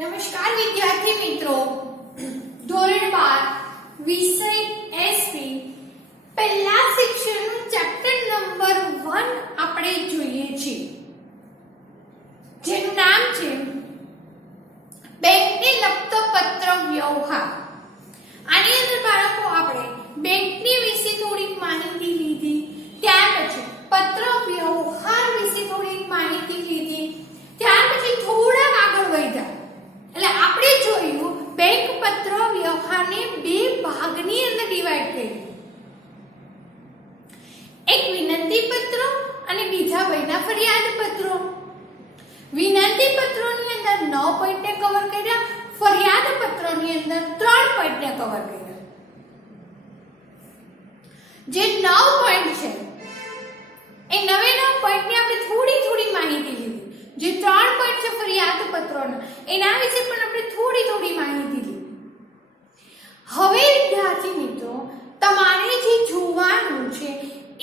નમસ્કાર વિદ્યાર્થી મિત્રો, ધોરણ 12 વિષય એસપી પહેલા સેક્શનનું ચેપ્ટર નંબર 1 આપણે જોઈએ છીએ, જેનું નામ છે બેંકને લગતો પત્ર વ્યવહાર. આની અંદર બાળકો આપણે બેંકની વિશે થોડીક માહિતી લીધી, ત્યાર પછી પત્ર વ્યવહાર વિશે થોડીક માહિતી લીધી, ત્યાર પછી થોડા આગળ વધ્યા એટલે આપણે જોયું બેંક પત્ર વ્યવહારને બે ભાગની અંદર ડિવાઈડ કર્યું. એક વિનંતી પત્રો અને બીજા બન્યા ફરિયાદ પત્રો. વિનંતી પત્રોની અંદર 9 પોઈન્ટને કવર કર્યા, ફરિયાદ પત્રોની અંદર 3 પોઈન્ટને કવર કર્યા. જે 9 પોઈન્ટ છે એ 9 પોઈન્ટની આપણે થોડી માહિતી લીધી. જે 3 પોઈન્ટ છે ફરિયાદ પત્રોના, એના વિશે પણ આપણે થોડી માહિતી લીધી. હવે વિદ્યાર્થી મિત્રો, તમારે જે જોવાનું છે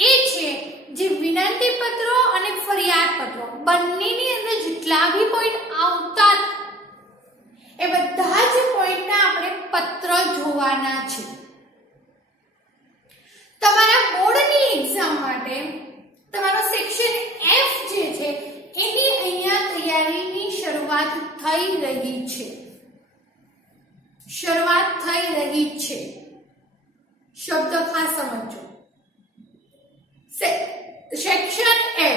એ છે જે વિનંતી પત્રો અને ફરિયાદ પત્રો બંનેની અંદર જેટલા બી પોઈન્ટ આવતા એ બધા જ પોઈન્ટના આપણે પત્ર જોવાના છે. તમારા બોર્ડની એક્ઝામ માટે તમારો સેક્શન F જે છે એની અહીંયા તૈયારીની શરૂઆત થઈ રહી છે. શબ્દ ખાસ સમજો. સેક્શન F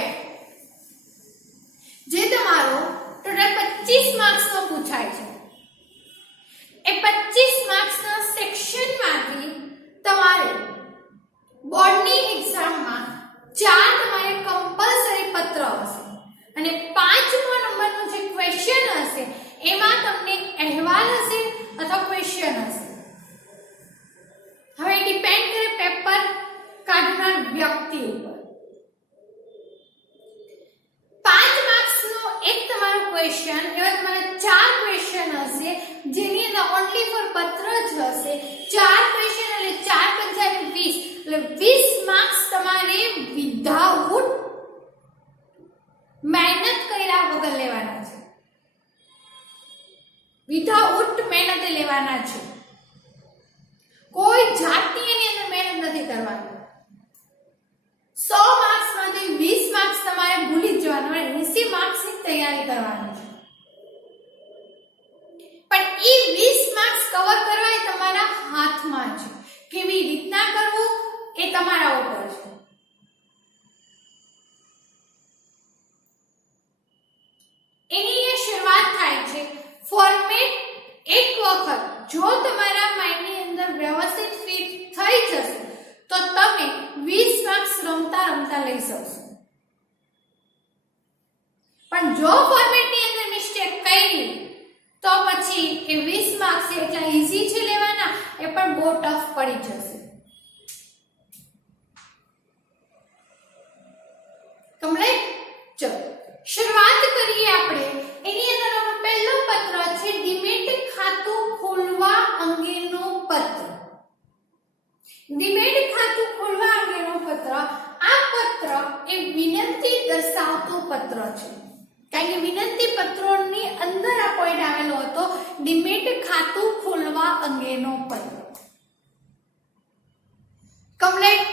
જે તમારો ટોટલ 25 માર્ક્સનો પૂછાય છે. એ 25 માર્ક્સના સેક્શનમાંથી તમારે બોર્ડની એક્ઝામમાં 4 તમારે કમ્પલસરી પત્ર હશે અને 5મો નંબરનો જે ક્વેશ્ચન હશે એમાં તમને અહેવાલ હશે અથવા ક્વેશ્ચન હશે. હવે ડિપેન્ડ કરે પેપર કાઢનાર વ્યક્તિ ઉપર. 5 માર્ક્સનો એક તમારો ક્વેશ્ચન, એવા તમારે 4 ક્વેશ્ચન હશે જેની અંદર ઓન્લી ફોર પત્ર જ હશે. 4 ક્વેશ્ચન એટલે 4 પંચા 20 એટલે 20 માર્ક્સ તમારે વિધાઉટ મહેનત કર્યા વગર લેવાના છે. વિધાઉટ મહેનત લેવાના છે. કોઈ જાતની એની અંદર મહેનત નથી કરવાની. 100 માર્ક્સમાંથી 20 માર્ક્સ તમારે ભૂલી જ જવાના, 80 માર્ક્સની તૈયારી કરવાની છે. પણ એ 20 માર્ક્સ કવર કરવા એ તમારા હાથમાં છે. કેવી રીતના કરવું એ તમારા ઉપર છે. એની શરૂઆત થાય છે ફોર્મેટ. એક વખત જો તમારા માઇન્ડની અંદર વ્યવસ્થિત ફિટ થઈ જશે તો તમે 20 માર્ક્સ રમતા લઈ શકશો. પણ જો ફોર્મેટની અંદર મિસ્ટેક કરી તો પછી એ 20 માર્ક્સ એટલા ઈઝી છે લેવાના, એ પણ બહુ ટફ પડી જશે. કમ્પ્લીટ? ચલો શરૂઆત કરીએ આપણે. એની અંદર આપણો પહેલો પત્ર છે ડીમેટ ખાતું ખોલવા અંગેનો પત્ર. ડીમેટ ખાતું ખોલવા અંગેનો પત્ર. આ પત્ર એ વિનંતી દર્શાવતો પત્ર છે. કારણ કે વિનંતી પત્રોની અંદર આ પોઈન્ટ આવેલો હતો, ડીમેટ ખાતું ખોલવા અંગેનો પત્ર. કમ્પ્લીટ?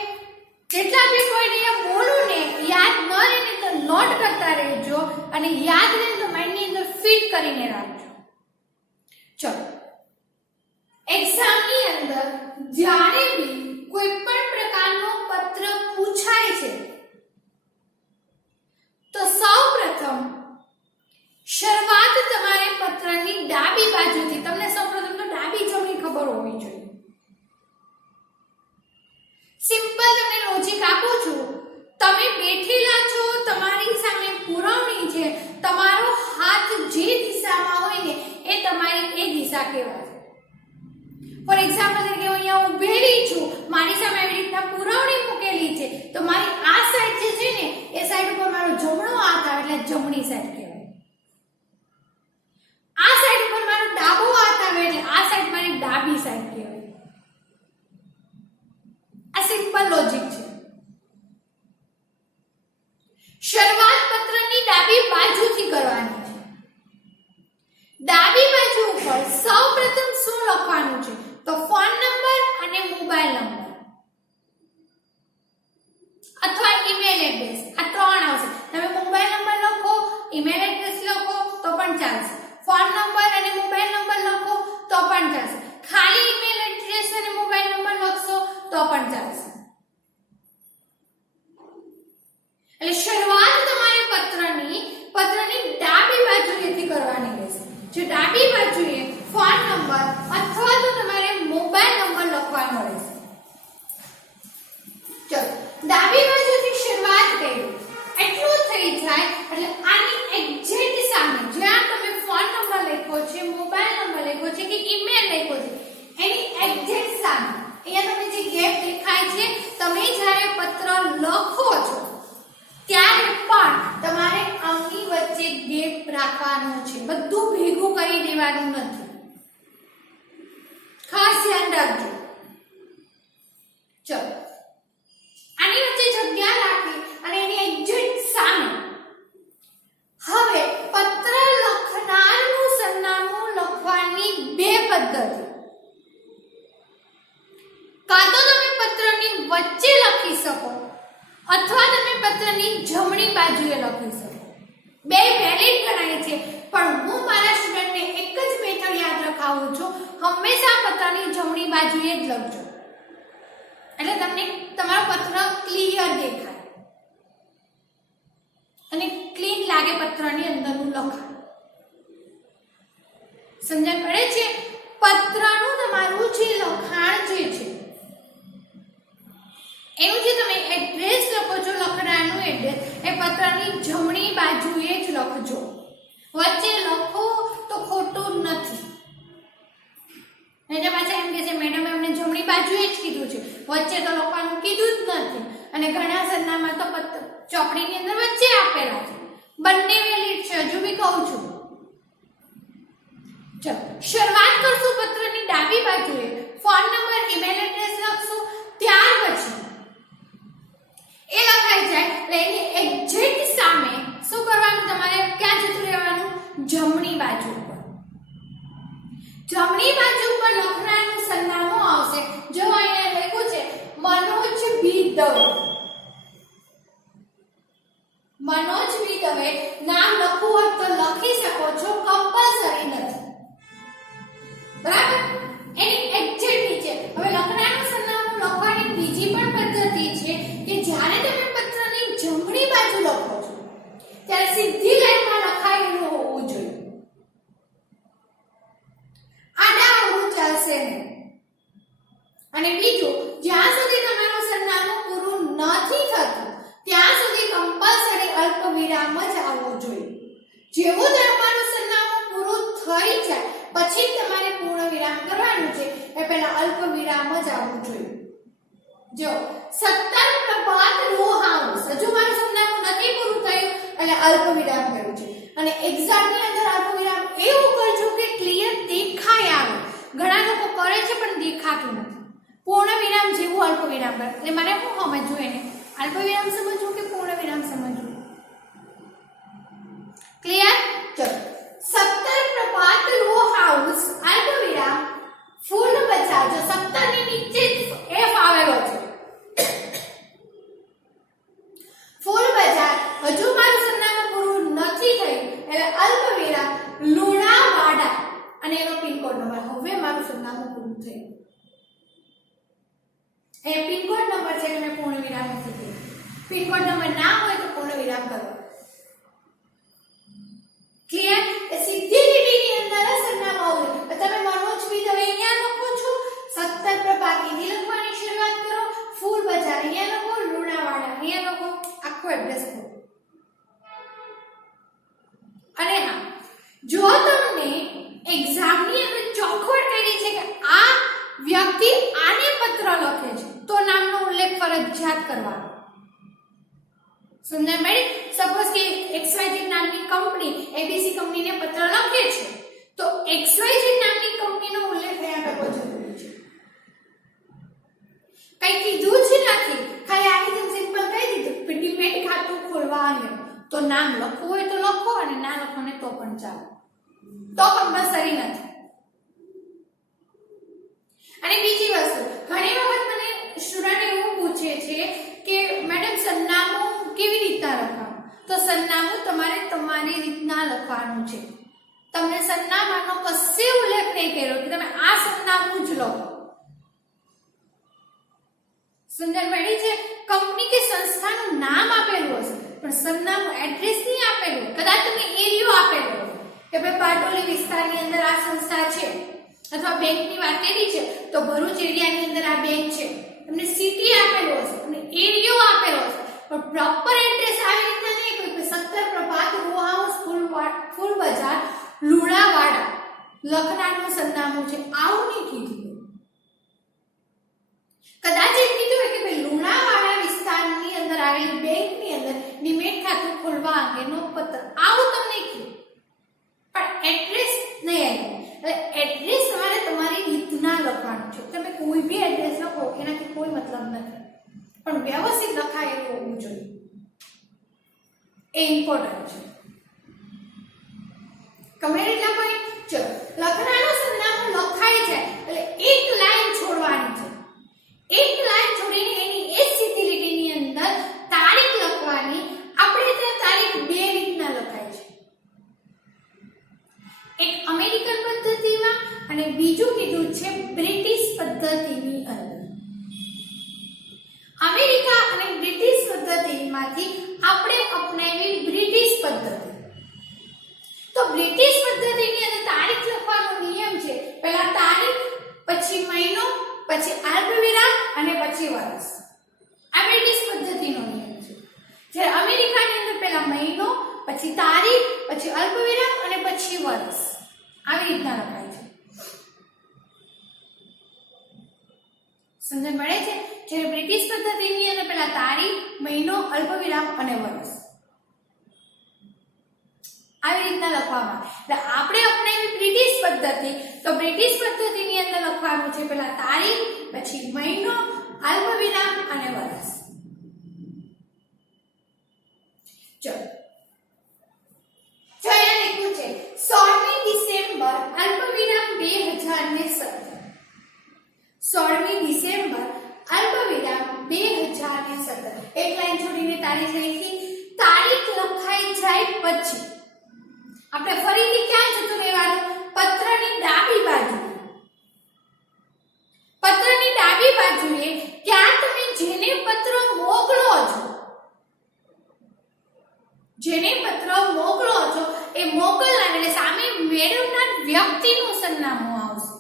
જેટલા બી પોઈન્ટ અહીંયા બોલું ને યાદ ન રહે ને તો નોટ કરતા રહેજો અને યાદ રહે તો માઇન્ડની અંદર ફિટ કરીને રાખજો. ચલો, એક્ઝામની અંદર જ્યારે બી કોઈ પણ પ્રકારનો પત્ર પૂછાય છે તો સૌપ્રથમ શરૂઆત તમારે પત્રની ડાબી બાજુથી, તમને સૌપ્રથમ તો ડાબી જમણી ખબર હોવી જોઈએ. સિમ્પલ તમને લોજિક આપું છું. તમે બેઠેલા છો, તમારી સામે પુરવણી છે, તમારો હાથ જે દિશામાં હોય ને એ તમારી એ દિશા કહેવાય. ફોર એક્ઝામ્પલ તરીકે હું અહીંયા ઊભેલી છું, મારી સામે આવી રીતના પુરવણી મૂકેલી છે તો મારી આ સાઈડ જે છે ને એ સાઈડ ઉપર મારો જમણો હાથ આવે એટલે જમણી સાઈડ કહેવાય. આ સાઈડ ઉપર મારો ડાબો હાથ આવે એટલે આ સાઈડ મારી ડાબી સાઈડ કહેવાય. આ સિમ્પલ લોજિક છે. શરૂઆત પત્રની ડાબી બાજુથી કરવાની છે. ડાબી બાજુ કરવાનું નથી. ખાસ ધ્યાન રાખજો. ચલો, આની વચ્ચે જગ્યા રાખી અને એની એક્ઝેક્ટ સામે હવે પત્ર લખનારનું સરનામું લખવાની બે પદ્ધતિ. કાં તો તમે પત્રની વચ્ચે લખી શકો અથવા તમે પત્રની જમણી બાજુએ લખી શકો. બે વેલિડ ગણાય છે, પણ હું મારા સ્ટુડન્ટને એક જ મેથડ યાદ રખાવું છું. હંમેશા પત્રની જમણી બાજુએ જ લખજો, એટલે તમને તમારો પત્ર ક્લિયર દેખાય અને ક્લીન લાગે પત્રની અંદરનું લખાણ. સમજણ પડે છે? પત્રનું તમારું જે લખાણ જે છે એનું જે તમે એડ્રેસ લખો છો, લખનારનું એડ્રેસ, એ પત્રની જમણી બાજુએ જ લખજો. વચ્ચે લખો તો ખોટું નથી. એટલે પાછા એમ કે છે મેડમ એમને જમણી બાજુએ જ કીધું છે, વચ્ચે તો લખવાનું કીધું જ નથી. અને ઘણા સરનામા તો ચોપડીની અંદર વચ્ચે આપેલા છે. બંને વેલિડ છે, હજુ બી કહું છું. ચલો, શરૂઆત કરશું પત્રની ડાબી બાજુએ. ફોન નંબર, ઈમેલ એડ્રેસ લખશું. ત્યાર પછી એ લખાઈ જાય એટલે એની એક્ઝેક્ટ સામે શું કરવાનું? તમારે ક્યાં જતું રહેવાનું? જમણી બાજુ પર. જમણી બાજુ પર લખનારનું સરનામું આવશે. જો અહીંયા લખ્યું છે મનોજ બી દવે. મનોજ બી દવે નામ લખવું હોય તો લખી શકો છો, કમ્પલસરી નથી. બરાબર? એની એક્ઝેક્ટ નીચે હવે લખનારનું સરનામું લખવાની બીજી પણ પદ્ધતિ છે કે જ્યારે તમે પત્રની જમણી બાજુ લખો છો ત્યારે સીધી લાઈનમાં લખાયેલું હોવું જોઈએ. આડા આડું ચાલશે નહીં. અને બીજું, જ્યાં સુધી તમારું સરનામું પૂરું નથી થતું ત્યાં સુધી કમ્પલસરી અલ્પ વિરામ જ આવવો જોઈએ. જેવું તમારું સરનામું પૂરું થઈ જાય પછી તમારે પૂર્ણ વિરામ કરવાનું છે, એ પહેલા અલ્પ વિરામ જ આવવું જોઈએ. જો 17 પ્રભાત રો હાઉસ, હજુ મારું સરનામું નથી પૂરું થયું એટલે અલ્પ વિરામ કર્યું છે. અને એક્ઝામની અંદર અલ્પ વિરામ એવું કરજો કે ક્લિયર દેખાય આવે. ઘણા લોકો કરે છે પણ દેખાતું નથી. પૂર્ણ વિરામ જેવું અલ્પ વિરામ કરે. એટલે મારે શું સમજવું? એને અલ્પ વિરામ સમજવું કે પૂર્ણ વિરામ સમજવું? ક્લિયર? ચલો, 17 પ્રભાત રો હાઉસ અલ્પ વિરામ ફૂલ બજાર. જો 17 ની નીચે એફ આવેલો છે, ફૂલ બજાર. હજુ મારું સરનામું પૂરું નથી થયું એટલે અલ્પ વિરામ લુણાવાડા અને એનો પિનકોડ નંબર. હવે મારું સરનામું પૂરું થયું. એ પિનકોડ નંબર છે એટલે મેં પૂર્ણ વિરામ નથી કર્યું. પિનકોડ નંબર ના હોય તો પૂર્ણ વિરામ કરો. ક્લિયર? એ સીધી લીટીની અંદર સરનામું આવશે. તમે મનોજ બી દવે અહીંયા લખો છો, 17 પ્રભાત થી લખવાની શરૂઆત કરો, ફૂલ બજાર અહીંયા લખો, લુણાવાડા અહીંયા લખો, આખો એડ્રેસ લખો. અને હા, જો તમને એક્ઝામની અંદર ચોખવટ કરી છે કે આ વ્યક્તિ આને પત્ર લખે છે તો નામનો ઉલ્લેખ ફરજિયાત કરવાનો. સમજાય મેં? સપોઝ કે XYZ નામની કંપની ABC કંપનીને પત્ર લખે છે તો XYZ નામની કંપનીનો ઉલ્લેખ અહીંયા કરવો જરૂરી છે. કઈ કીધું જ નથી, ખાલી આની જેમ સિમ્પલ કહી દીધું ડીમેટ ખાતું ખોલવા અંગે. તો નામ લખવું હોય તો લખો અને ના લખો ને તો પણ ચાલે, તો કમ્પલસરી નથી. અને બીજી વસ્તુ, ઘણી વખત મને સ્ટુડન્ટ એવું પૂછે છે કે મેડમ સરનામું કેવી રીતના લખવાનું? તો સરનામું તમારે તમારી રીતના લખવાનું છે. તમને સરનામાનો કશે ઉલ્લેખ નહીં કર્યો કે તમે આ સરનામું જ લખો. સમજણ પડી છે? કંપની કે સંસ્થાનું નામ આપેલું હશે પણ સરનામું એડ્રેસ નહીં આપેલું. કદાચ તમને એરિયો આપેલો કે ભાઈ પાટોલી વિસ્તારની અંદર આ સંસ્થા છે અથવા બેંકની વાત કરી છે તો ભરૂચ એરિયાની અંદર આ બેંક છે. તમને સિટી આપેલો હશે અને એરિયો આપેલો હશે પણ પ્રોપર એડ્રેસ આવી રીતના નહીં કોઈ 17 પ્રભાત રો હાઉસ ફૂલ બજાર લુણાવાડા લખનારનું સરનામું છે આવું નહીં કીધું. કદાચ એમ કીધું હોય કે ભાઈ લુણાવાડા વિસ્તારની અંદર આવેલી બેંકની અંદર ડીમેટ ખાતું ખોલવા અંગેનો પત્ર, આવું તમને કીધું પણ એડ્રેસ નહીં આવ્યું. મતલબ નથી, પણ વ્યવસ્થિત લખાયેલું હોવું જોઈએ, એ ઇમ્પોર્ટન્ટ છે. કમેરેલા પોઈન્ટ. ચલો, લખનારું સરનામું લખાઈ જાય એટલે એક લાઈન છોડવાની છે. એક લાઈન છોડીને એની એ જ સીધી લીટીની અંદર તારીખ લખવાની. આપણે ત્યાં તારીખ બે રીતના લખાય છે, એક અમેરિકન પદ્ધતિમાં અને બીજું કીધું છે બ્રિટિશ પદ્ધતિની અંદર. અમેરિકા અને બ્રિટિશ પદ્ધતિમાંથી આપણે અપનાવી બ્રિટિશ પદ્ધતિ. તો બ્રિટિશ પદ્ધતિની અંદર તારીખ લખવાનો નિયમ છે, પહેલા તારીખ, પછી મહિનો, પછી અલ્પવિરામ અને પછી વર્ષ. આ બ્રિટિશ પદ્ધતિનો નિયમ છે. જ્યારે અમેરિકાની અંદર પહેલા મહિનો, પછી તારીખ, પછી અલ્પવિરામ અને પછી વર્ષ. આવી રીતના લખાય છે. સમજણ પડે છે? જ્યારે બ્રિટિશ પદ્ધતિની અંદર પહેલા તારીખ, મહિનો, અલ્પવિરામ અને વર્ષ આવી રીતના લખવામાં. એટલે આપણે અપનાવી બ્રિટિશ પદ્ધતિ, તો બ્રિટિશ પદ્ધતિની અંદર લખવાનું છે પહેલા તારીખ, પછી મહિનો, અલ્પવિરામ અને વર્ષ. ચલો, જો અહીંયા લખ્યું છે 16મી ડિસેમ્બર અલ્પવિરામ 2017. 16મી ડિસેમ્બર અલ્પવિરામ 2017. એક લાઈન છોડીને તારીખ લખી. તારીખ લખાઈ જાય પછી આપણે ફરીથી ક્યાં જતું રહેવાનું? પત્રની ડાબી બાજુ. પત્રની ડાબી બાજુએ ક્યાં તમે જેને પત્ર મોકલો છો, જેને પત્ર મોકલો છો એ મોકલનાર એટલે સામે મેળવનાર વ્યક્તિનું સરનામું આવશે.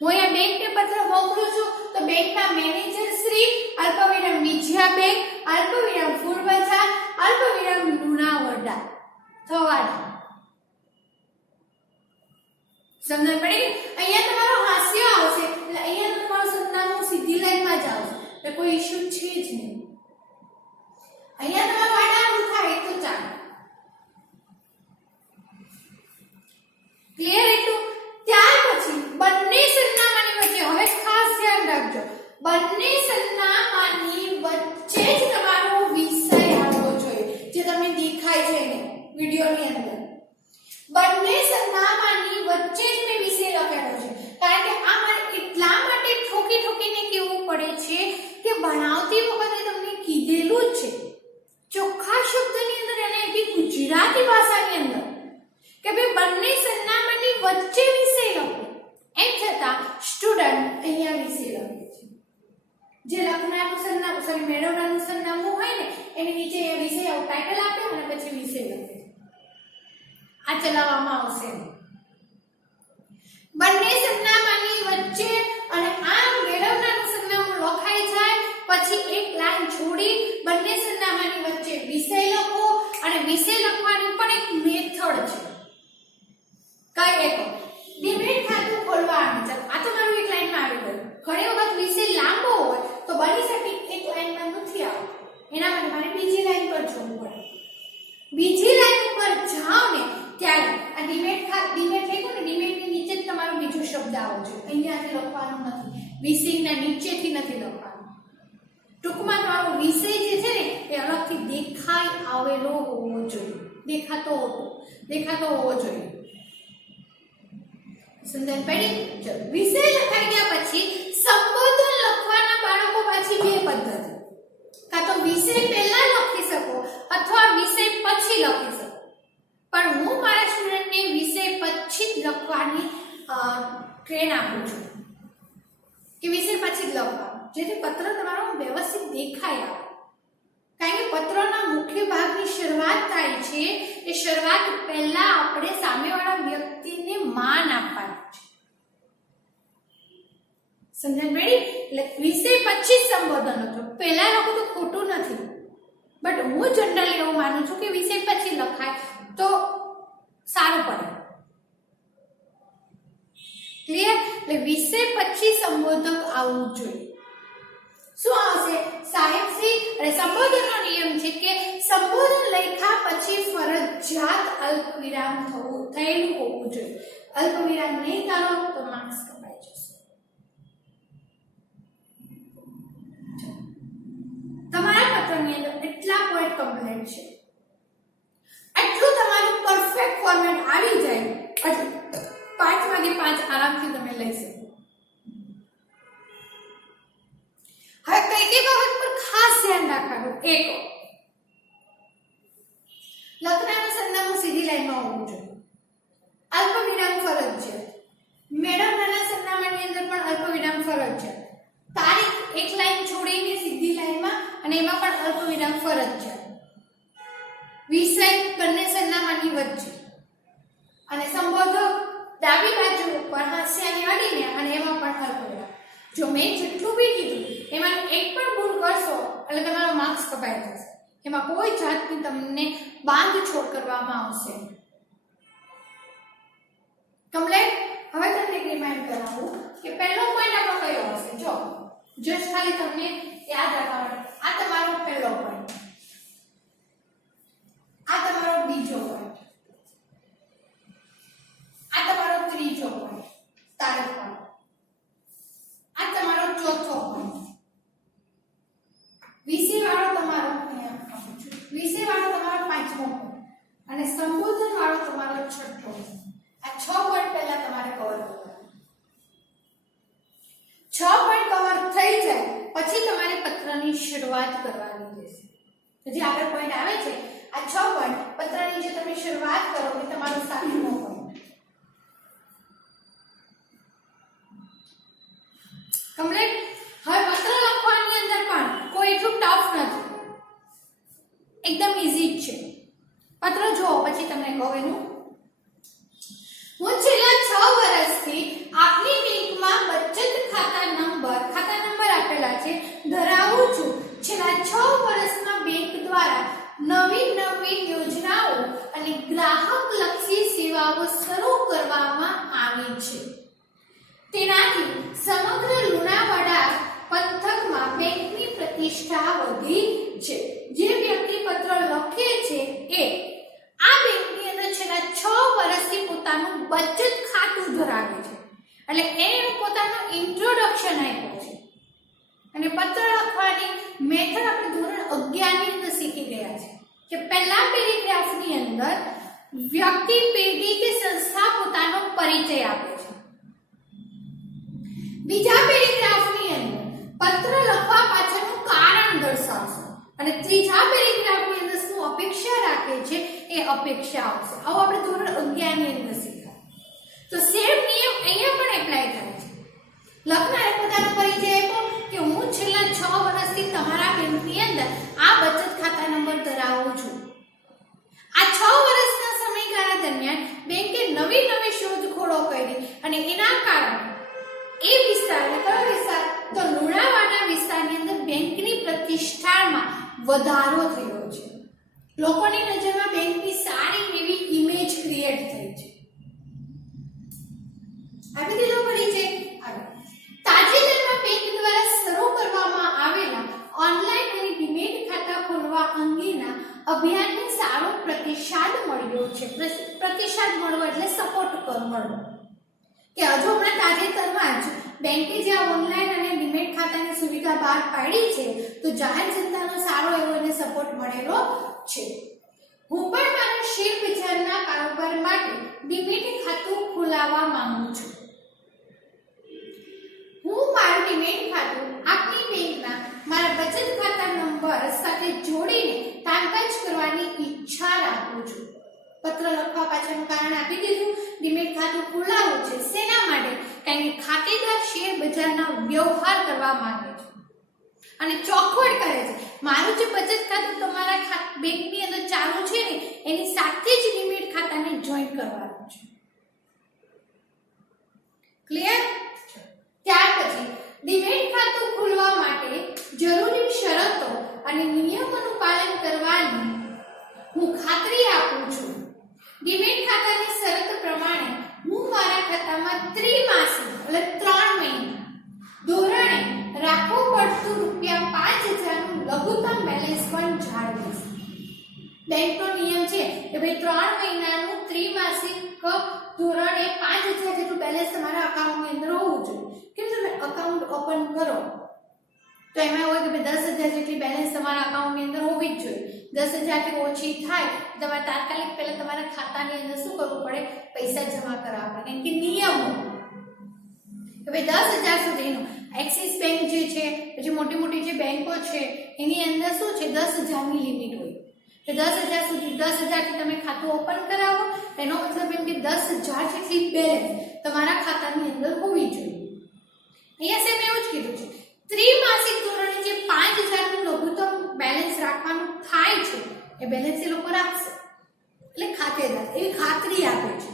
હું અહીંયા બેંકને પત્ર મોકલું છું તો બેંકના મેનેજર શ્રી અલ્પવિરામ વિજયા બેંક અલ્પવિરામ ફૂલ બજાર અલ્પવિરામ લુણાવાડા થવાડા. સમજણ પડી? અહીંયા તમારો હાસ્ય આવશે એટલે અહીંયા તમારું સરનામું સીધી લાઈનમાં જ આવશે, એટલે કોઈ ઇશ્યુ છે જ નહીં. અહીંયા તમારું આડાનું થાય તો ચાલે. ક્લિયર એટલું? ત્યાર પછી બંને સરનામાની વચ્ચે હવે ખાસ ધ્યાન રાખજો, બંને સરનામાની વચ્ચે જ તમારો વિષય આવવો જોઈએ, જે તમને દેખાય છે ને વિડિયોની અંદર. બંને સરનામાની વચ્ચે જ મેં વિષય લખેલો છે, કારણ કે આ મારે એટલા માટે ઠોકી ઠોકીને કહેવું પડે છે કે ભણાવતી વખતે તમને કીધેલું જ છે ચોખ્ખા શબ્દની અંદર અને એ ગુજરાતી ભાષાની અંદર કે ભાઈ બંને સરનામાની વચ્ચે વિષય લખો. એમ છતાં સ્ટુડન્ટ અહીંયા વિષય લખે છે. જે લખનારનું સરનામું સોરી મેળવનારનું સરનામું હોય ને એની નીચે એ વિષય ટાઇટલ આપે અને પછી વિષય લખે. આ ચલાવવામાં આવશે. બંને સરનામાની વચ્ચે અને આ મેળવનારનું સરનામું લખાઈ જાય પછી એક લાઈન છોડી બંને સરનામાની વચ્ચે વિષય લખો. અને વિષય લખવાની પણ એક મેથડ છે. કઈ એક ડિમેટ ખાતું ખોલવાનું છે. આ તો મારું એક લાઈનમાં આવી ગયું. ઘણી વખત વિષય લાંબો હોય તો બની શકે એક લાઈનમાં નથી આવતો, એના માટે મારે બીજી લાઈન પર જવું પડે. બીજી લાઈન ઉપર જાઓ ને ત્યારે આ ડિમેટ લખ્યું ને ડિમેટની નીચે જ તમારો બીજો શબ્દ આવવો જોઈએ. અહીંયાથી લખવાનું નથી, વિષયના નીચેથી નથી લખવાનું. ટૂંકમાં તમારો વિષય જે છે ને એ અલગથી દેખાય આવેલો હોવો જોઈએ, દેખાતો હોવો જોઈએ. સમજણ પડી? ચલો, વિષય લખાઈ ગયા પછી સંબોધન લખવાના બાળકો પાછી બે પદ્ધતિ, કાં તો વિષય પહેલા લખી શકો અથવા વિષય પછી લખી શકો. પણ હું મારા સ્ટુડન્ટને વિષય પછી જ લખવાની ટ્રેન આપું છું કે વિષય પછી જ લખવાનું, જેથી પત્ર તમારો વ્યવસ્થિત દેખાય આવે. કારણ કે પત્રના મુખ્ય ભાગની શરૂઆત થાય છે એ શરૂઆત પહેલા આપણે સામેવાળા વ્યક્તિને માન આપવાનું છે. સમજણ પડી? એટલે વિષય પછી સંબોધન હતો. પહેલા લખો તો ખોટું નથી, બટ હું જનરલી એવું માનું છું કે વિષય પછી લખાય તો સારું પડે. ક્લિયર? એટલે વિષય પછી સંબોધક આવવું જોઈએ. શું આવશે? સાહેબશ્રી. અને સંબોધનનો નિયમ છે કે સંબોધન લખ્યા પછી ફરજિયાત અલ્પવિરામ થયેલું હોવું જોઈએ. અલ્પવિરામ નહીં કરો તો માર્ક્સ કપાઈ જશે. ફોર્મેટ છે. આટલું તમારું પરફેક્ટ ફોર્મેટ આવી જાય એટલે 5 વાગે 5 આરામથી તમે લઈ શકો. હવે કઈ કઈ બાબત પર ખાસ ધ્યાન રાખવાનું? એક, લખનાનું સરનામું સીધી લાઈનમાં હોવું જોઈએ. અલ્પ વિરામ ફરજિયાત. મેળવનારા સરનામાની અંદર પણ અલ્પ વિરામ ફરજિયાત. તારીખ એક લાઈન છોડીને સીધી લાઈનમાં અને એમાં પણ અલ્પ વિરામ ફરજિયાત. વિષય બંને સરનામાની વચ્ચે અને સંબોધક ડાબી બાજુ ઉપર હાસ્યાને અડીને અને એમાં પણ અલ્પ વિરામ. જો મેં જેટલું બી કીધું એમાં એક પણ ભૂલ કરશો એટલે તમારો માર્ક્સ કપાઈ જશે. એમાં કોઈ જાતની તમને બાંધછોડ કરવામાં આવશે. કમ્પ્લીટ. હવે તમને રિમાઇન્ડ કરાવું કે પહેલો પોઈન્ટ આપણો કયો હશે. જો જસ્ટ ખાલી તમને યાદ રાખવાનું, આ તમારો પહેલો પોઈન્ટ, આ તમારો બીજો પોઈન્ટ, આ તમારો ત્રીજો પોઈન્ટ, તારીખ વાળો, આ તમારો ચોથો પોઈન્ટ, વિષય વાળો તમારો વિષય વાળો તમારો પાંચમો પોઈન્ટ અને સંબોધન વાળો તમારો છઠ્ઠો પોઈન્ટ. આ 6 પોઈન્ટ પહેલા તમારે કવર કરવાના. 6 પોઈન્ટ કવર થઈ જાય પછી તમારે પત્રની શરૂઆત કરવાની રહેશે. જે આગળ પોઈન્ટ આવે છે આ 6 પોઈન્ટ પત્રની જે તમે શરૂઆત કરો એ તમારો 7મો પોઈન્ટ. કમ્પ્લીટ. હવે પત્ર લખવાની અંદર પણ કોઈ એટલું ટફ નથી, એકદમ ઈઝી જ છે. પત્ર જુઓ પછી તમને કહું એનું. હું છેલ્લા 6 વર્ષથી આપની બેંકમાં બચત ખાતા નંબર આપેલા છે ધરાવું છું. છેલ્લા 6 વર્ષમાં બેંક દ્વારા નવી યોજનાઓ અને ગ્રાહકલક્ષી સેવાઓ શરૂ કરવામાં આવી છે. તેનાથી સમગ્ર લુણાવાડા પંથકમાં બેંકની પ્રતિષ્ઠા વધી છે. જે વ્યક્તિ પત્ર લખે છે એ આ બેંકની અંદર છેલ્લા 6 વર્ષથી પોતાનું બચત ખાતું ધરાવે છે. એટલે એને પોતાનું ઇન્ટ્રોડક્શન આપ્યું છે. અને પત્ર લખવાની મેથડ આપણે ધોરણ 11 ની અંદર શીખી ગયા છે કે પહેલા પેરેગ્રાફની અંદર વ્યક્તિ, પેઢી કે સંસ્થા પોતાનો પરિચય આપે છે. બીજા પેરેગ્રાફની અંદર પત્ર લખવા પાછળનું કારણ દર્શાવશે અને ત્રીજા પેરેગ્રાફની અંદર શું અપેક્ષા રાખે છે એ અપેક્ષા આવશે. આવો આપણે ધોરણ 11 ની અંદર શીખ્યા. તો સેમ નિયમ અહીંયા પણ એપ્લાય થાય છે. લખનારે પોતાનો પરિચય આપ્યો કે હું છેલ્લા 6 વર્ષથી તમારા બેંકની અંદર આ બચત ખાતા નંબર ધરાવું છું. આ 6 વર્ષના સમયગાળા દરમિયાન બેંકે નવી શોધખોળો કરી અને એના કારણે એ વિસ્તાર, કયો વિસ્તાર? તો લુણાવાડા વિસ્તારની અંદર બેંકની પ્રતિષ્ઠામાં વધારો થયો છે. લોકોની નજરમાં બેંકની સારી એવી ઇમેજ ક્રિએટ થઈ છે. આપી દીધો પરિચય. તાજેતરમાં બેંક દ્વારા શરૂ કરવામાં આવેલા ઓનલાઈન અને ડીમેટ ખાતા ખોલવા અંગેના અભિયાનને સારો પ્રતિસાદ મળ્યો છે. પ્રતિસાદ મળવો એટલે સપોર્ટ મળવો. કે હજુ હમણાં તાજેતરમાં જ બેંકે જે ઓનલાઈન અને ડીમેટ ખાતાની સુવિધા બહાર પાડી છે તો જાહેર જનતાનો સારો એવો એને સપોર્ટ મળેલો છે. હું પણ મારા શેર બજારના કારોબાર માટે ડીમેટ ખાતું ખોલાવવા માંગુ છું. હું મારું ડીમેટ ખાતું આપની બેંકના મારા બચત ખાતા નંબર સાથે જોડીને કામકાજ કરવાની ઈચ્છા રાખું છું. પત્ર લખવા પાછળનું કારણ આપી દીધું. ડીમેટ ખાતું ખોલાવવું છે શેના માટે? કારણ કે ખાતેદાર શેર બજારના વ્યવહાર કરવા માંગે છે અને ચોખવટ કરે છે મારું જે બચત ખાતું તમારા બેંકની અંદર ચાલુ છે ને એની સાથે જ ડીમેટ ખાતાને જોઈન કરવાનું છે. ક્લિયર? ત્યાર પછી ડીમેટ ખાતું ખોલવા માટે જરૂરી શરતો અને નિયમોનું પાલન કરવાની હું ખાતરી આપું છું. ડીમેટ ખાતાની શરત પ્રમાણે હું મારા ખાતામાં ત્રિમાસિક એટલે 3 મહિના ધોરણે રાખવું પડતું ₹5000 નું લઘુત્તમ બેલેન્સ પણ જાળવીશ. બેંકનો નિયમ છે કે ભાઈ 3 મહિનાનું ત્રિમાસિક ધોરણે 5000 જેટલું બેલેન્સ તમારા અકાઉન્ટની અંદર હોવું જોઈએ. કેમ તમે અકાઉન્ટ ઓપન કરો તો એમાં હોય કે 10,000 જેટલી બેલેન્સ તમારા અકાઉન્ટની અંદર હોવી જ જોઈએ. 10,000 થી ઓછી થાય તમારે તાત્કાલિક પહેલા તમારા ખાતાની અંદર શું કરવું પડે? પૈસા જમા કરાવવા પડે, કેમ કે નિયમો હવે 10,000 સુધીનો એક્સિસ બેંક જે છે, પછી મોટી મોટી જે બેંકો છે એની અંદર શું છે 10,000 ની લિમિટ હોય. તો 10,000 સુધી 10,000 થી તમે ખાતું ઓપન કરાવો, એનો મતલબ એમ કે 10,000 જેટલી બેલેન્સ તમારા ખાતાની અંદર હોવી જોઈએ. અહીંયા સેમ એવું જ કીધું છે, ત્રિમાસિક ધોરણે જે 5,000 નું લઘુત્તમ બેલેન્સ રાખવાનું થાય છે એ બેલેન્સ એ લોકો રાખશે, એટલે ખાતેદાર એવી ખાતરી આપે છે.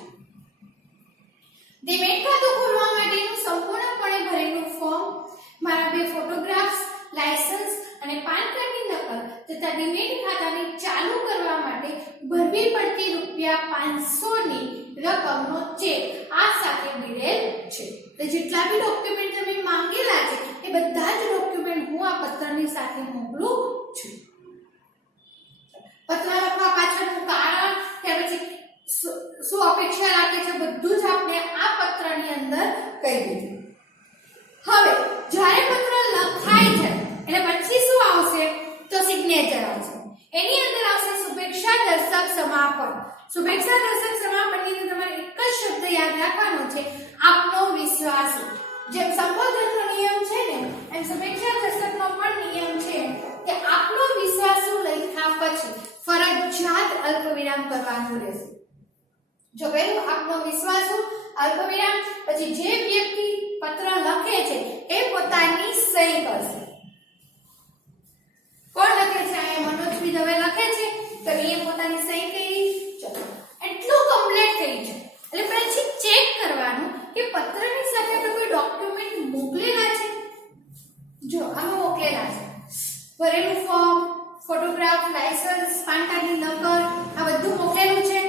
ડિમેટ ખાતું ખોલવા માટેનું સંપૂર્ણપણે ભરેલું ફોર્મ, મારા 2 ફોટોગ્રાફ્સ, લાયસન્સ અને પાન કાર્ડની નકલ તથા ડિમેટ ખાતાને ચાલુ કરવા માટે ભરવી પડતી ₹500 ની રકમનો ચેક આ સાથે ભરેલ છે. તો જેટલા બી ડોક્યુમેન્ટ તમે માંગેલા છે એ બધા જ ડોક્યુમેન્ટ હું આ પત્રની સાથે મોકલું છું. પત્ર લખવા પાછળનું કારણ કે પછી શું અપેક્ષા રાખે છે બધું જ આપણે આ પત્રની અંદર કહી દીધું. હવે જ્યારે પત્ર લખાય છે એટલે પછી શું આવશે? તો સિગ્નેચર આવશે. એની અંદર આવશે શુભેચ્છા દર્શક સમાપન. શુભેચ્છા દર્શક સમાપનની અંદર તમારે એક જ શબ્દ યાદ રાખવાનો છે, આપનો વિશ્વાસ. જેમ સંબોધનનો નિયમ છે ને એમ શુભેચ્છા દર્શકનો પણ નિયમ છે કે આપનો વિશ્વાસ લખ્યા પછી ફરજિયાત અલ્પવિરામ કરવાનું રહેશે. જો પહેલું આપનો વિશ્વાસ અલ્પવિરામ, પછી જે વ્યક્તિ પત્ર લખે છે એ પોતાની સહી કરશે. કોણ લખે છે? અહીંયા મનોજભાઈ દવે લખે છે તો એ પોતાની સહી કરી. ચલો એટલું કમ્પ્લીટ થઈ છે એટલે પછી ચેક કરવાનું કે પત્રની સાથે આપણે કોઈ ડોક્યુમેન્ટ મોકલેલા છે. જો આમાં મોકલેલા છે ભરેલું ફોર્મ, ફોટોગ્રાફ, લાયસન્સ, પાન કાર્ડની નકલ, આ બધું મોકલેલું છે.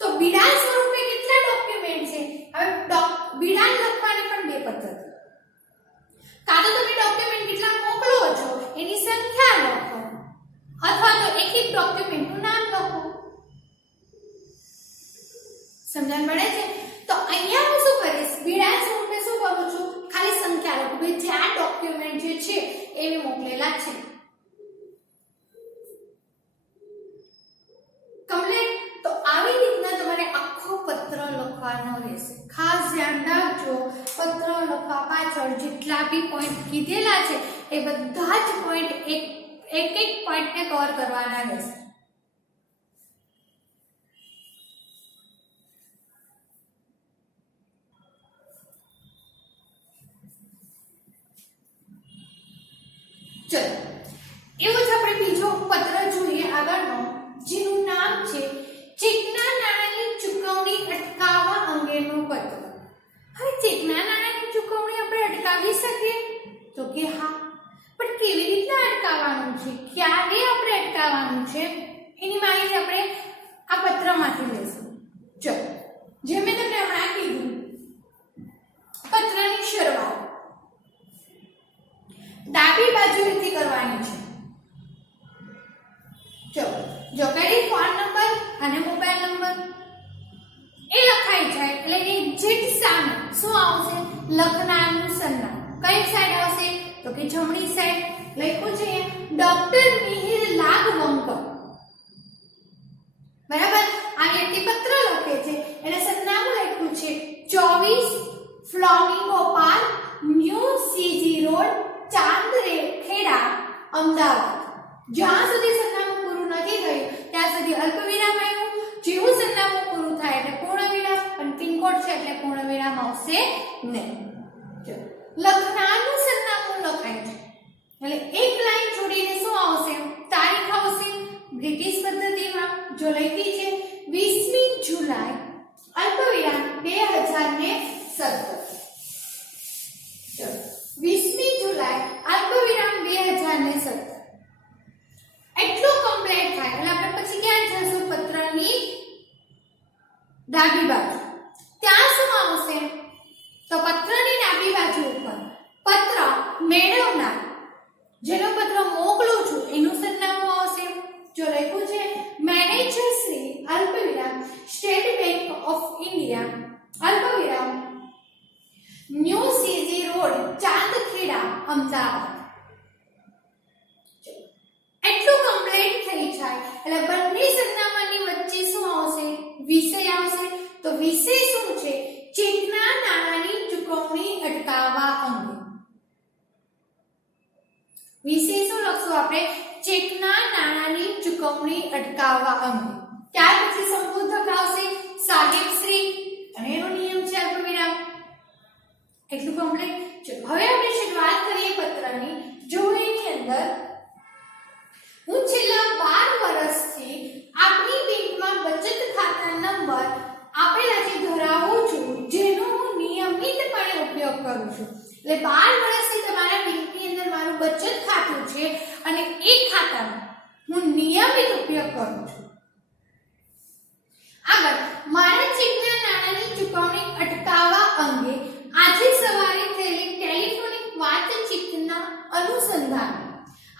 તો બિડાણ સ્વરૂપે કેટલા ડોક્યુમેન્ટ છે? હવે બિડાણ લખવાની પણ 2 પદ્ધતિ. કાં તો તમે ડોક્યુમેન્ટ કેટલા મોકલો છો એની સંખ્યા લખો, અથવા તો એક એક ડોક્યુમેન્ટનું નામ લખો. સમજણ પડે છે? તો અહીંયા હું શું કરીશ? બિડાણ સ્વરૂપે શું કરું છું? ખાલી સંખ્યા લખું કે જે આ ડોક્યુમેન્ટ જે છે એ મોકલેલા છે. કમ્પ્લીટ. તો આવી રીતના તમારે આખો પત્ર લખવાનો રહેશે. ખાસ ધ્યાન રાખજો, પત્ર લખવા પાછળ જેટલા બી પોઈન્ટ કીધેલા છે એ બધા જ પોઈન્ટ એક પોઈન્ટને કવર કરવાના રહેશે. ચલો એવું જ આપણે બીજો પત્ર જોઈએ આગળનો, જેનું નામ છે ચેકના નાણાંની ચૂકવણી અટકાવવા અંગેનું પત્ર. હવે ચેકના નાણાંની ચૂકવણી આપણે અટકાવી શકીએ? તો કે હા, પણ કેવી રીતના અટકાવવાનું છે, ક્યારે આપણે અટકાવવાનું છે એની માહિતી આપણે આ પત્રમાંથી લઈશું. ચલો જે મેં તમને હમણાં કીધું, પત્રની શરૂઆત ડાબી બાજુએથી કરવાની છે. ચલો જો કઈ ફોન નંબર અને મોબાઈલ નંબર એ લખાઈ જાય એટલે એની એક્ઝેક્ટ સામે શું આવશે? લખનારનું સરનામું. કઈ સાઈડ આવશે? તો કે જમણી સાઈડ. લખ્યું છે ડોક્ટર મિહિર લાગવંકર. બરાબર? આ વ્યક્તિ પત્ર લખે છે એને સરનામું લખ્યું છે 24 flamingo park, new CG road, Chandkheda, Ahmedabad. જ્યાં સુધી સરનામું પૂરું નથી થયું ત્યાં સુધી અલ્પવિરામ આવ્યું. જેવું સરનામું પૂરું થાય એટલે પૂર્ણવિરામ, પણ પિનકોડ છે એટલે પૂર્ણવિરામ આવશે નહીં. લખનારનું સરનામું લખાય છે એટલે એક લાઈન જોડીને શું આવશે? તારીખ આવશે. બ્રિટિશ પદ્ધતિમાં જો લખી છે 20મી જુલાઈ અલ્પવિરામ 2017. 20મી જુલાઈ અલ્પવિરામ 2017. એટલું કમ્પ્લીટ થાય એટલે આપણે પછી ક્યાં જશું? પત્રની ડાબી બાજુ. ત્યાં શું આવશે? તો પત્રની ડાબી બાજુ ઉપર પત્ર મેળવનાર, જેનો પત્ર મોકલું છું એનું સરનામું આવશે. જો લખ્યું છે મેનેજર શ્રી અલ્પવિરામ સ્ટેટ બેંક ઓફ ઇન્ડિયા અલ્પવિરામ new CG road, Chandkheda, Ahmedabad. એટલું કમ્પ્લીટ થઈ એટલે બંને સરનામાની વચ્ચે શું આવશે? વિષય આવશે. તો વિષય શું છે? ચેકના નાણાંની ચૂકવણી અટકાવવા અંગે. વિષય શું લખશું આપણે? ચેકના નાણાંની ચૂકવણી અટકાવવા અંગે. ત્યાર પછી સંબોધક આવશે સાહેબશ્રી અને એનો નિયમ છે અલ્પવિરામ. એટલું કમ્પ્લીટ. ચલો હવે આપણે શરૂઆત કરીએ પત્રની. જો એની અંદર હું છેલ્લા 12 વર્ષથી આપની બેંકમાં બચત ખાતા નંબર આપેલા છે ધરાવું છું, જેનો હું નિયમિતપણે ઉપયોગ કરું છું. એટલે 12 વર્ષથી તમારા બેંકની અંદર મારું બચત ખાતું છે અને એ ખાતાનો હું નિયમિત ઉપયોગ કરું છું. આગળ મારા ચેકના નાણાંની ચૂકવણી અટકાવવા અંગે આજે સવારે થયેલી ટેલિફોનિક વાતચીતના અનુસંધાને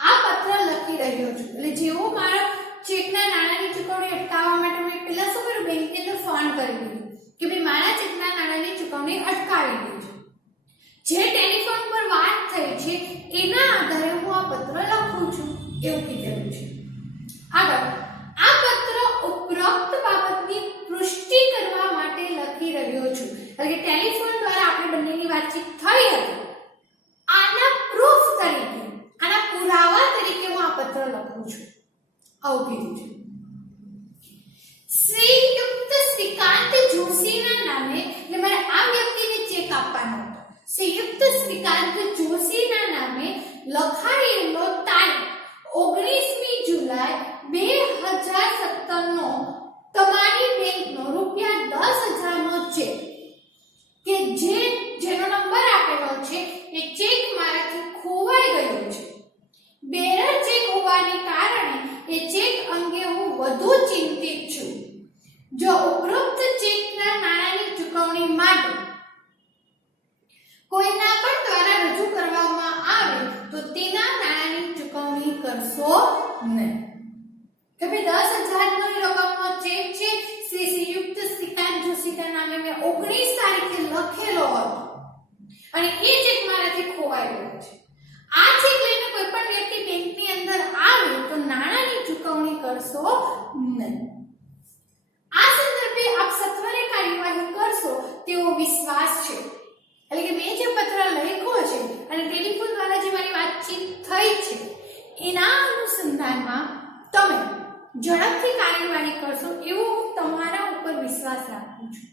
આ પત્ર લખી રહ્યો છું. એટલે જેવો મારા ચેકના નાણાંની ચૂકવણી અટકાવવા માટે મેં પહેલા શું કર્યું? બેંકની અંદર ફોન કરી દીધું કે ભાઈ મારા ચેકના નાણાંની ચૂકવણી અટકાવી દેજો. જે ટેલિફોન પર વાત થઈ છે એના આધારે હું આ પત્ર લખું છું એવું કીધેલું છે. આગળ આ પત્ર ઉપરોક્ત બાબતની પુષ્ટિ કરવા માટે લખી રહ્યો છું. એટલે કે ટેલિફોન દ્વારા આપણે બંનેની વાતચીત થઈ હતી, આના પ્રૂફ તરીકે, આના પુરાવા તરીકે હું આ પત્ર લખું છું. આવું કીધું છે. શ્રીયુક્ત શ્રીકાંત જોશીના નામે, એટલે મારે આ વ્યક્તિને ચેક આપવાનો હતો. શ્રીયુક્ત શ્રીકાંત જોશીના નામે લખાયેલો તારીખ 19મી જુલાઈ 2017 નો તમારી બેંકનો ₹10,000 નો ચેક કે જેનો નંબર આપેલો છે એ ચેક મારાથી ખોવાઈ ગયો છે. બેરર ચેક હોવાને કારણે એ ચેક અંગે હું વધુ ચિંતિત છું. જો ઉપરોક્ત ચેકના નાણાંની ચૂકવણી માટે કોઈના પણ દ્વારા રજૂ કરવામાં આવે તો તેના નાણાંની ચૂકવણી કરશો નહીં. કે ભાઈ 10,000 ની રકમનો ચેક છે શ્રીયુક્ત શ્રીકાંત જોશીના નામે મેં 19 તારીખે લખેલો હતો અને એ ચેક મારાથી ખોવાઈ ગયો છે. આ ચેક લઈને કોઈ પણ વ્યક્તિ બેંકની અંદર આવે તો નાણાંની ચૂકવણી કરશો નહીં. આ સંદર્ભે આપ સત્વરે કાર્યવાહી કરશો તેવો વિશ્વાસ છે. એટલે કે મેં જે પત્ર લખ્યો છે અને ટેલિફોન દ્વારા જે મારી વાતચીત થઈ છે એના અનુસંધાનમાં તમે ઝડપથી કાર્યવાહી કરશો એવો હું તમારા ઉપર વિશ્વાસ રાખું છું.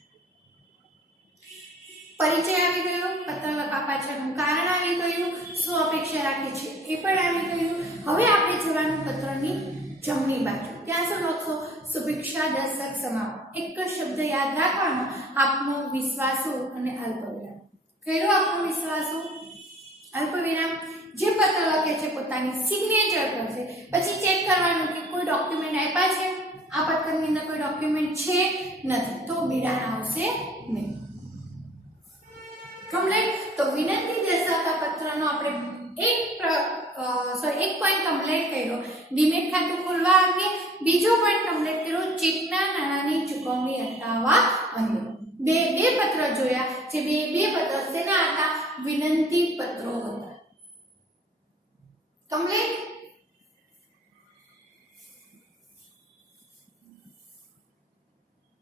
પરિચય આવી ગયો, પત્ર લખવા પાછળનું કારણ આવી ગયું, શું અપેક્ષા રાખી છે એ પણ આવી ગયું. હવે આપણે જોવાનું પત્રની જમણી બાજુ. ત્યાં શું લખશો? શુભેચ્છા દર્શક સમાવો. એક જ શબ્દ યાદ રાખવાનો, આપનો વિશ્વાસુ અને અલ્પવિરામ. કયો આપનો વિશ્વાસુ? અલ્પવિરામ. જે પત્ર લખે છે પોતાની સિગ્નેચર કરશે, પછી ચેક કરવાનું કે કોઈ ડોક્યુમેન્ટ આપ્યા છે, આ પત્રની અંદર કોઈ ડોક્યુમેન્ટ છે નથી, તો વિરામ આવશે નહીં. કમ્પ્લીટ. તો વિનંતી દર્શાવતા પત્રનો આપણે એક પોઈન્ટ કમ્પ્લીટ કર્યો ડીમેટ ખાતું ખોલવા અંગે, બીજો પોઈન્ટ કમ્પ્લીટ કર્યો ચેકના નાણાંની ચૂકવણી અટકાવવા અંગે. બે પત્ર જોયા જે બે પત્ર તેના હતા વિનંતી પત્રો હતા. કમ્પ્લીટ.